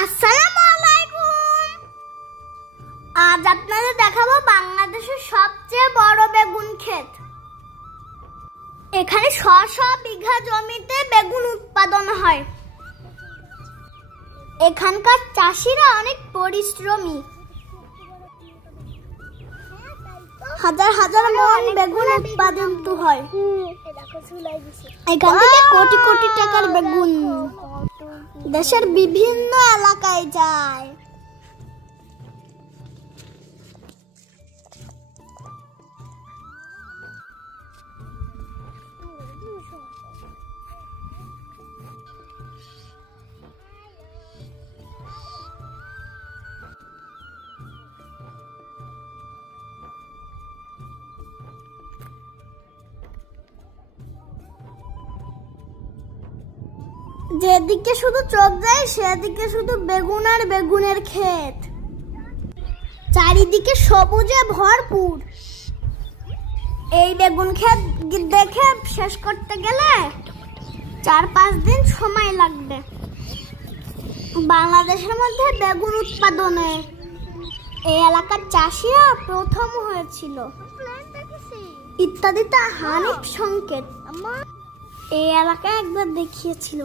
আসসালামু আলাইকুম। আজ আপনাদের দেখাবো বাংলাদেশের সবচেয়ে বড় বেগুন ক্ষেত। এখানে শ বিঘা জমিতে বেগুন উৎপাদন হয়। এখানকার চাষিরা অনেক পরিশ্রমী। হাজার হাজার মন বেগুন উৎপাদন হয়। এখান থেকে কোটি কোটি টাকার বেগুন দেশের বিভিন্ন এলাকায় যায়। যেদিকে শুধু চোখ যায় সেদিকে শুধু বেগুন আর বেগুনের ক্ষেত, চারিদিকে সবুজে ভরপুর। এই বেগুন ক্ষেত দেখে শেষ করতে গেলে 4-5 দিন সময় লাগবে। বাংলাদেশের মধ্যে বেগুন উৎপাদনে এই এলাকার চাষিরা প্রথম হয়েছিল। ইত্যাদিতে হানিফ সংকেত এই এলাকায় একবার দেখিয়েছিল।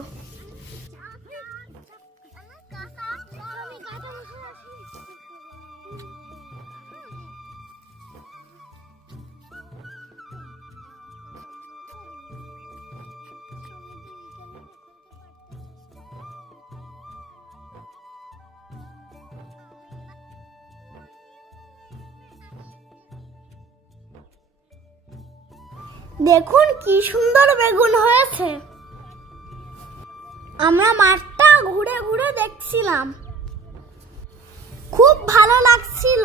দেখুন কি সুন্দর বেগুন হয়েছে। আমরা মাঠটা ঘুরে ঘুরে দেখছিলাম, খুব ভালো লাগছিল।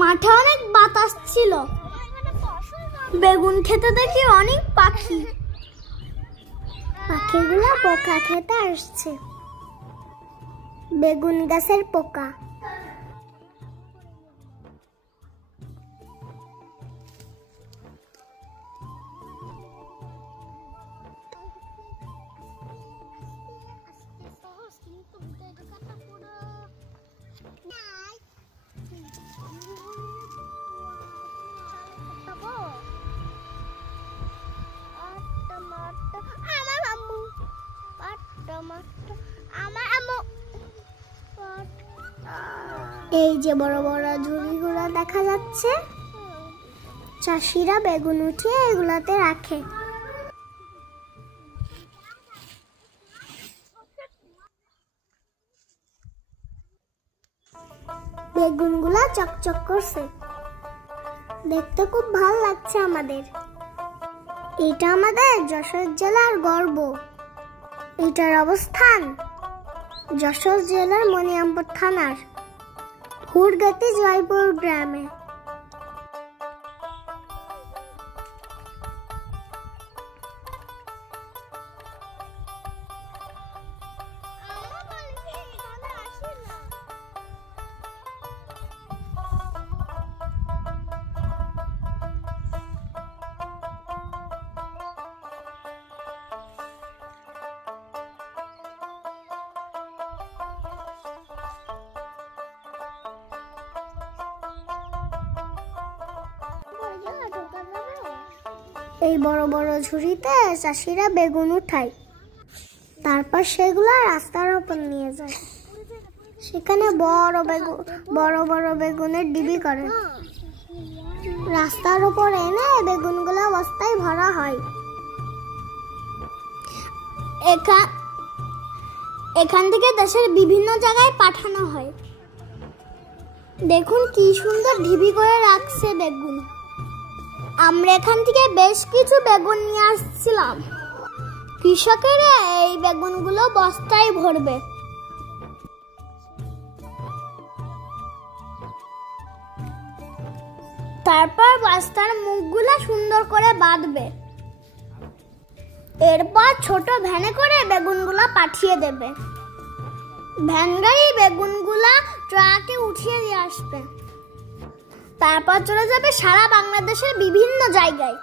মাঠে অনেক বাতাস ছিল। বেগুন খেতে দেখি অনেক পাখি। পাখিগুলো পোকা খেতে আসছে। বেগুন গাছের পোকা। এই যে বড় বড় ঝুড়িগুলো দেখা যাচ্ছে, চাষিরা বেগুন উঠিয়ে এগুলাতে রাখে। বেগুনগুলা চকচক করছে, দেখতে খুব ভালো লাগছে আমাদের। এটা আমাদের যশোর জেলার গর্ব। এটার অবস্থান যশোর জেলার মনিরামপুর থানার হুড়গাতি জয়পুর গ্রামে। এই বড় বড় ঝুড়িতে চাষিরা বেগুন উঠায়, তারপর সেগুলো রাস্তার উপর নিয়ে যায়। সেখানে বড় বড় বেগুনের ডিবি করে রাস্তার উপর এনে বেগুনগুলো বস্তায় ভরা হয়। এখান থেকে দেশের বিভিন্ন জায়গায় পাঠানো হয়। দেখুন কি সুন্দর ঢিবি করে রাখছে বেগুন। আমরা এখান থেকে বেশ কিছু বেগুন নিয়ে আসছিলাম। কৃষকেরা এই বেগুনগুলো বস্তায় ভরবে। তারপর বস্তার মুখগুলো সুন্দর করে বাঁধবে। এরপর ছোট ভ্যানে করে বেগুনগুলো পাঠিয়ে দেবে। ভ্যান গাড়ি বেগুনগুলা ট্রাকে উঠিয়ে দিয়ে আসবে। তারপর চলে যাবে সারা বাংলাদেশের বিভিন্ন জায়গায়।